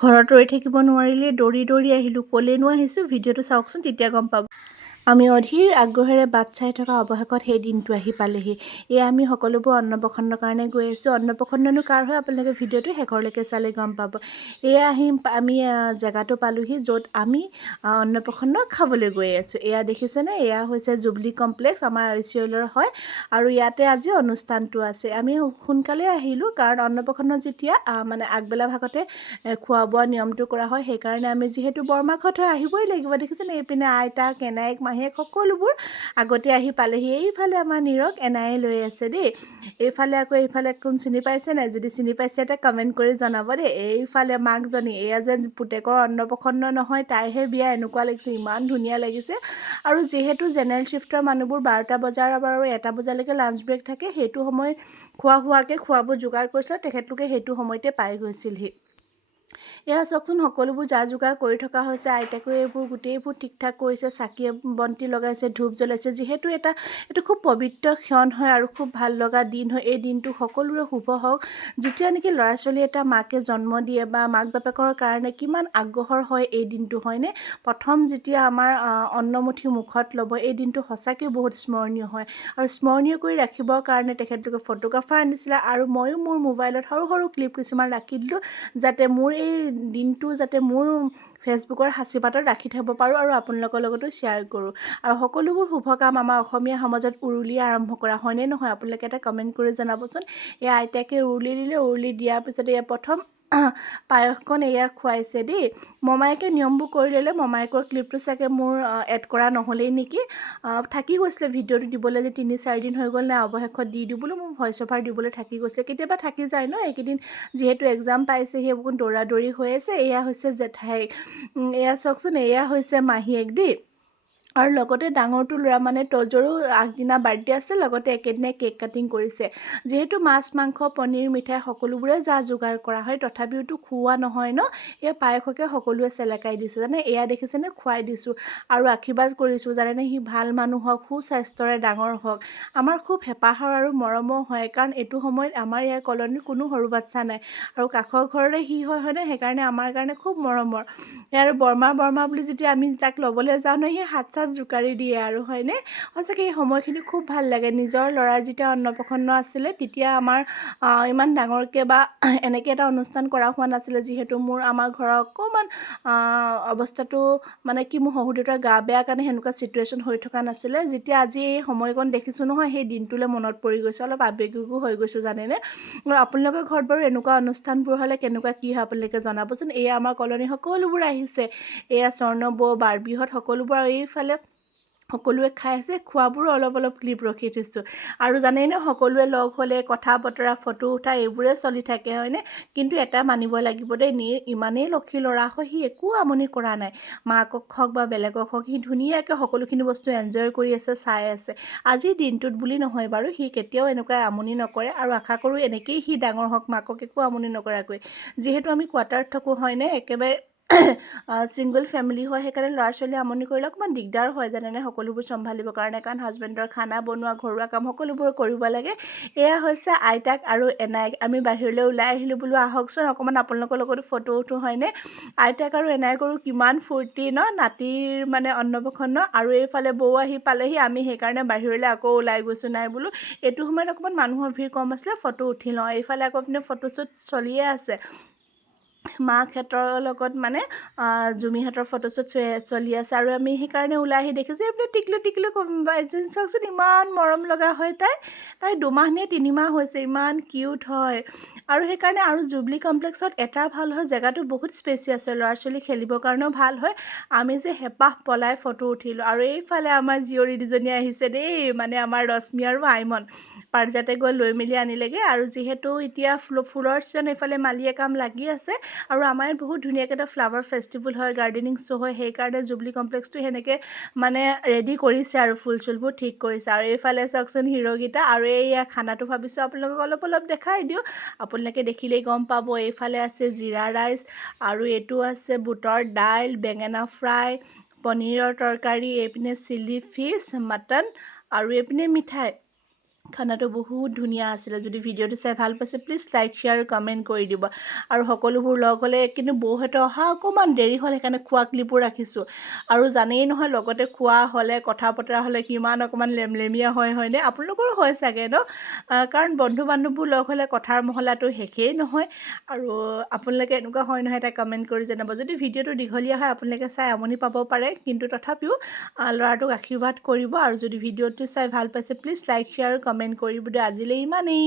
ঘৰত ৰৈ থাকিব নোৱাৰিলে দৌৰি আহিলোঁ। ক'লেনো আহিছোঁ ভিডিঅ'টো চাওকচোন তেতিয়া গম পাব। আমি অধীৰ আগ্ৰহেৰে বাট চাই থকা অৱশেষত সেই দিনটো আহি পালেহি। এয়া আমি সকলোবোৰ অন্নপ্ৰসন্নৰ কাৰণে গৈ আছোঁ। অন্নপ্ৰসন্ননো কাৰ হয় আপোনালোকে ভিডিঅ'টো শেষৰলৈকে চালে গম পাব। এয়া আমি জেগাটো পালোহি য'ত আমি অন্নপ্ৰসন্ন খাবলৈ গৈ আছোঁ। এয়া দেখিছেনে, এয়া হৈছে জুবলি কমপ্লেক্স, আমাৰ ICL হয় আৰু ইয়াতে আজি অনুষ্ঠানটো আছে। আমি সোনকালে আহিলোঁ কাৰণ অন্নপ্ৰসন্ন যেতিয়া মানে আগবেলা ভাগতে খোৱা বোৱা নিয়মটো কৰা হয়, সেইকাৰণে আমি যিহেতু বৰমাকহঁত হৈ আহিবই লাগিব। দেখিছেনে এইপিনে আইতা, কেনাইক, মাহীয়েক সকলোবোৰ আগতে আহি পালেহি। এইফালে আমাৰ নীৰক এনায়ে লৈ আছে দেই। এইফালে কোন চিনি পাইছে নাই? যদি চিনি পাইছে এটা কমেণ্ট কৰি জনাব দেই। এইফালে মাকজনী, এয়া যেন পুতেকৰ অন্নপ্ৰসন্ন নহয় তাইৰহে বিয়া এনেকুৱা লাগিছে, ইমান ধুনীয়া লাগিছে। আৰু যিহেতু জেনেৰেল শ্বিফ্টৰ মানুহবোৰ 12টা বজাৰ আৰু 1টা বজালৈকে লাঞ্চ ব্ৰেক থাকে, সেইটো সময় খোৱাবোৰ যোগাৰ কৰিছিলে, তেখেতলোকে সেইটো সময়তে পাই গৈছিলহি। এয়া চাওকচোন সকলোবোৰ যা যোগাৰ কৰি থকা হৈছে। আইতাকৈ গোটেইবোৰ ঠিক ঠাক কৰিছে, চাকি বন্তি লগাইছে, ধূপ জ্বলাইছে। যিহেতু এইটো খুব পবিত্ৰ ক্ষণ হয় আৰু খুব ভাল লগা দিন হয়। এই দিনটো সকলোৰে শুভ হওক। যেতিয়া নেকি ল'ৰা ছোৱালী এটা মাকে জন্ম দিয়ে বা মাক বাপেকৰ কাৰণে কিমান আগ্ৰহৰ হয় এই দিনটো, হয়নে? প্ৰথম যেতিয়া আমাৰ অন্নমুঠি মুখত ল'ব, এই দিনটো সঁচাকৈ বহুত স্মৰণীয় হয়। আৰু স্মৰণীয় কৰি ৰাখিবৰ কাৰণে তেখেতলোকে ফটোগ্ৰাফাৰ আনিছিলে আৰু ময়ো মোৰ মোবাইলত সৰু সৰু ক্লিপ কিছুমান ৰাখি দিলোঁ, যাতে মোৰ এই দিনটো মোৰ ফেচবুকৰ সাঁচি পাতত ৰাখি থ'ব পাৰোঁ আৰু আপোনালোকৰ লগতো শ্বেয়াৰ কৰোঁ। আৰু সকলোবোৰ শুভ কাম আমাৰ অসমীয়া সমাজত উৰুলিয়ে আৰম্ভ কৰা হয়নে নহয়? আপোনালোকে এটা কমেণ্ট কৰি জনাবচোন। এয়া আইতাকে উৰুলি দিলে, উৰুলি দিয়াৰ পিছতে এয়া প্ৰথম পায়সকণ এয়া খুৱাইছে দেই। মমায়েকে নিয়মবোৰ কৰি ল'লে। মমায়েকৰ ক্লিপটো চাগে মোৰ এড কৰা নহ'লেই নেকি, থাকি গৈছিলে ভিডিঅ'টো দিবলৈ, যে 3-4 দিন হৈ গ'ল নাই অৱশেষত দি দিওঁ বোলো, মোৰ ভইচ অভাৰ দিবলৈ থাকি গৈছিলে। কেতিয়াবা থাকি যায় ন, এইকেইদিন যিহেতু এক্সাম পাইছে সেইবোৰ দৌৰি হৈ আছে। এয়া হৈছে জেঠাই, এয়া চাওকচোন, এয়া হৈছে মাহীয়েক দেই। আৰু লগতে ডাঙৰটো ল'ৰা মানে তজৰো আগদিনা বাৰ্থডে আছে, লগতে একেদিনাই কেক কাটিং কৰিছে। যিহেতু মাছ মাংস পনীৰ মিঠাই সকলোবোৰে যা যোগাৰ কৰা হয়, তথাপিওতো খুওৱা নহয় ন। এই পায়সকে সকলোৱে চেলেকাই দিছে জানে। এয়া দেখিছেনে, খুৱাই দিছোঁ আৰু আশীৰ্বাদ কৰিছোঁ জানেনে, সি ভাল মানুহ হওক, সুস্বাস্থ্যৰে ডাঙৰ হওক। আমাৰ খুব হেঁপাহৰ আৰু মৰমৰ হয়, কাৰণ এইটো সময়ত আমাৰ ইয়াৰ কলনীৰ কোনো সৰু বাচ্ছা নাই আৰু কাষৰ ঘৰৰে সি হয়নে, সেইকাৰণে আমাৰ কাৰণে খুব মৰমৰ। আৰু বৰমা বুলি যেতিয়া আমি তাক ল'বলৈ যাওঁ ন, সি হাত চাত জোকাৰি দিয়ে আৰু হয়নে। সঁচাকৈ এই সময়খিনি খুব ভাল লাগে। নিজৰ ল'ৰাৰ যেতিয়া অন্নপ্ৰসন্ন আছিলে, তেতিয়া আমাৰ ইমান ডাঙৰকৈ বা এনেকৈ এটা অনুষ্ঠান কৰা হোৱা নাছিলে। যিহেতু আমাৰ ঘৰৰ অকণমান অৱস্থাটো মানে কি, মোৰ শহুৰ দেউতাৰ গা বেয়া কাৰণে সেনেকুৱা চিটুৱেশ্যন হৈ থকা নাছিলে। যেতিয়া আজি এই সময়কণ দেখিছোঁ নহয়, সেই দিনটোলৈ মনত পৰি গৈছে, অলপ আৱেগিকো হৈ গৈছোঁ জানেনে। আৰু আপোনালোকৰ ঘৰত বাৰু এনেকুৱা অনুষ্ঠানবোৰ হ'লে কেনেকুৱা কি হয় আপোনালোকে জনাবচোন। এয়া আমাৰ কলনী সকলোবোৰ আহিছে, এয়া স্বৰ্ণবৌ, বাৰ্বিহঁত সকলোবোৰ, আৰু এইফালে সকলোৱে খাই আছে। খোৱাবোৰো অলপ ক্লিপ ৰখি থৈছোঁ। আৰু জানেই ন, সকলোৱে লগ হ'লে কথা বতৰা, ফটো উঠা এইবোৰে চলি থাকে হয়নে। কিন্তু এটা মানিব লাগিব দেই, ইমানেই লক্ষী ল'ৰা হয়, সি একো আমনি কৰা নাই। মাকক হওক বা বেলেগক হওক, সি ধুনীয়াকৈ সকলোখিনি বস্তু এনজয় কৰি আছে, চাই আছে। আজিৰ দিনটোত বুলি নহয় বাৰু, সি কেতিয়াও এনেকুৱা আমনি নকৰে আৰু আশা কৰোঁ এনেকেই সি ডাঙৰ হওক, মাকক একো আমনি নকৰাকৈ। যিহেতু আমি কোৱাৰ্টাৰত থাকোঁ হয়নে, একেবাৰে ছিংগল ফেমিলি হয়, সেইকাৰণে ল'ৰা ছোৱালী আমনি কৰিলে অকণমান দিগদাৰ হয় জানেনে, সকলোবোৰ চম্ভালিবৰ কাৰণে। কাৰণ হাজবেণ্ডৰ খানা বনোৱা, ঘৰুৱা কাম সকলোবোৰ কৰিব লাগে। এয়া হৈছে আইতাক আৰু এনাইক। আমি বাহিৰলৈ ওলাই আহিলোঁ বোলো আহকচোন অকণমান আপোনালোকৰ লগতো ফটো উঠোঁ হয়নে। আইতাক আৰু এনাইকৰো কিমান ফূৰ্তি ন, নাতিৰ মানে অন্নপ্ৰসন্ন। আৰু এইফালে বৌ আহি পালেহি, আমি সেইকাৰণে বাহিৰলৈ আকৌ ওলাই গৈছোঁ। নাই বোলো এইটো সময়ত অকণমান মানুহৰ ভিৰ কম আছিলে, ফটো উঠি লওঁ। এইফালে আকৌ ফটোশ্বুট চলিয়ে আছে, মাকহঁতৰ লগত মানে জুমিহঁতৰ ফটোশ্বুট চলি আছে। আৰু আমি সেইকাৰণে ওলাই আহি দেখিছোঁ এইপিনে টিকলু এজনী চাওকচোন, ইমান মৰম লগা হয় তাই 2 মাহ নে 3 মাহ হৈছে, ইমান কিউট হয়। আৰু সেইকাৰণে আৰু জুবলি কমপ্লেক্সত এটা ভাল হয়, জেগাটো বহুত স্পেচিয়াছ হয়, ল'ৰা ছোৱালী খেলিবৰ কাৰণেও ভাল হয়। আমি যে হেঁপাহ পলাই ফটো উঠিলোঁ। আৰু এইফালে আমাৰ জীয়ৰী দুজনী আহিছে দেই, মানে আমাৰ ৰশ্মি আৰু আইমন। পাৰজাতে গৈ লৈ মেলি আনিলেগৈ। আৰু যিহেতু এতিয়া ফুলৰ ছিজন, এইফালে মালিয়ে কাম লাগি আছে। আৰু আমাৰ ইয়াত বহুত ধুনীয়াকৈ এটা ফ্লাৱাৰ ফেষ্টিভেল হয়, গাৰ্ডেনিং শ্ব' হয়, সেইকাৰণে জুবলি কমপ্লেক্সটো সেনেকৈ মানে ৰেডি কৰিছে আৰু ফুল চুলবোৰ ঠিক কৰিছে। আৰু এইফালে চাওকচোন হিৰ'গিতা। আৰু এইয়া খানাটো ভাবিছোঁ আপোনালোকক অলপ দেখাই দিওঁ, আপোনালোকে দেখিলেই গম পাব। এইফালে আছে জিৰা ৰাইচ, আৰু এইটো আছে বুটৰ দাইল, বেঙেনা ফ্ৰাই, পনীৰৰ তৰকাৰী, এইপিনে চিলি ফিছ, মটন, আৰু এইপিনে মিঠাই। খানাটো বহুত ধুনীয়া আছিলে। যদি ভিডিঅ'টো চাই ভাল পাইছে প্লিজ লাইক শ্বেয়াৰ কমেণ্ট কৰি দিব। আৰু সকলোবোৰ লগ হ'লে কিন্তু বৌহঁতে অহা অকণমান দেৰি হ'ল, সেইকাৰণে খোৱা ক্লিপো ৰাখিছোঁ। আৰু জানেই নহয় লগতে খোৱা হ'লে কথা বতৰা হ'লে কিমান অকণমান লেমলেমীয়া হয়নে? আপোনালোকৰো হয় চাগে ন? কাৰণ বন্ধু বান্ধৱবোৰ লগ হ'লে কথাৰ মহলাটো শেষেই নহয়। আৰু আপোনালোকে এনেকুৱা হয় নহয় এটা কমেণ্ট কৰি জনাব। যদি ভিডিঅ'টো দীঘলীয়া হয় আপোনালোকে চাই আমনি পাব পাৰে, কিন্তু তথাপিও ল'ৰাটোক আশীৰ্বাদ কৰিব। আৰু যদি ভিডিঅ'টো চাই ভাল পাইছে প্লিজ লাইক শ্বেয়াৰ কমেণ্ট কৰিব। আজিলৈ ইমানেই।